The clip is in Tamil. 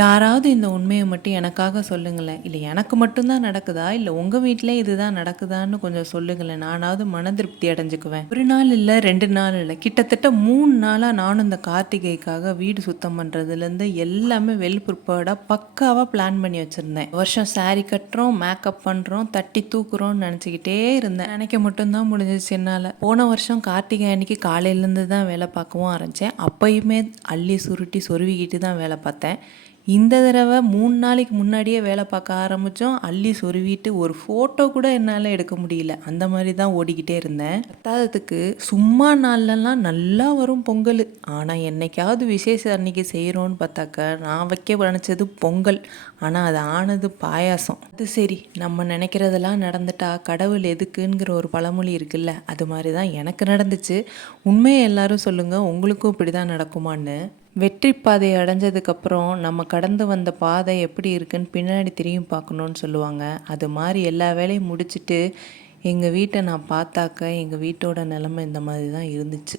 யாராவது இந்த உண்மையை மட்டும் எனக்காக சொல்லுங்களேன். இல்லை எனக்கு மட்டும்தான் நடக்குதா? இல்லை உங்கள் வீட்டில் இதுதான் நடக்குதான்னு கொஞ்சம் சொல்லுங்களேன். நானாவது மன திருப்தி அடைஞ்சுக்குவேன். ஒரு நாள் இல்லை ரெண்டு நாள் இல்லை கிட்டத்தட்ட மூணு நாளாக நானும் இந்த கார்த்திகைக்காக வீடு சுத்தம் பண்ணுறதுலேருந்து எல்லாமே வெல் ப்ரிப்பேர்டாக பக்காவாக பிளான் பண்ணி வச்சுருந்தேன். வருஷம் saree கட்டுறோம் மேக்கப் பண்ணுறோம் தட்டி தூக்குறோம்னு நினச்சிக்கிட்டே இருந்தேன். நினைக்க மட்டும்தான் முடிஞ்சிச்சு என்னால். போன வருஷம் கார்த்திகை அன்னைக்கு காலையிலேருந்து தான் வேலை பார்க்கவும் ஆரம்பித்தேன் அப்பயுமே அள்ளி சுருட்டி சொருவிக்கிட்டு தான் வேலை பார்த்தேன். இந்த தடவை மூணு நாளைக்கு முன்னாடியே வேலை பார்க்க ஆரம்பித்தோம் அள்ளி சொருவிட்டு ஒரு ஃபோட்டோ கூட என்னால் எடுக்க முடியல. அந்த மாதிரி தான் ஓடிக்கிட்டே இருந்தேன். பத்தாததுக்கு சும்மா நாள்லலாம் நல்லா வரும் பொங்கல். ஆனால் என்னைக்காவது விசேஷம் அன்னைக்கு செய்கிறோன்னு பார்த்தாக்க நான் வைக்க நினச்சது பொங்கல். ஆனால் அது ஆனது பாயாசம். அது சரி நம்ம நினைக்கிறதெல்லாம் நடந்துட்டா கடவுள் எதுக்குங்கிற ஒரு பழமொழி இருக்குல்ல அது மாதிரி தான் எனக்கு நடந்துச்சு. உண்மையை எல்லாரும் சொல்லுங்கள் உங்களுக்கும் இப்படி தான் நடக்குமான்னு. வெற்றி பாதை அடைஞ்சதுக்கப்புறம் நம்ம கடந்து வந்த பாதை எப்படி இருக்குன்னு பின்னாடி திரும்பி பார்க்கணுன்னு சொல்லுவாங்க. அது மாதிரி எல்லா வேலையும் முடிச்சுட்டு எங்கள் வீட்டை நான் பார்த்தாக்க எங்கள் வீட்டோட நிலமை இந்த மாதிரி தான் இருந்துச்சு.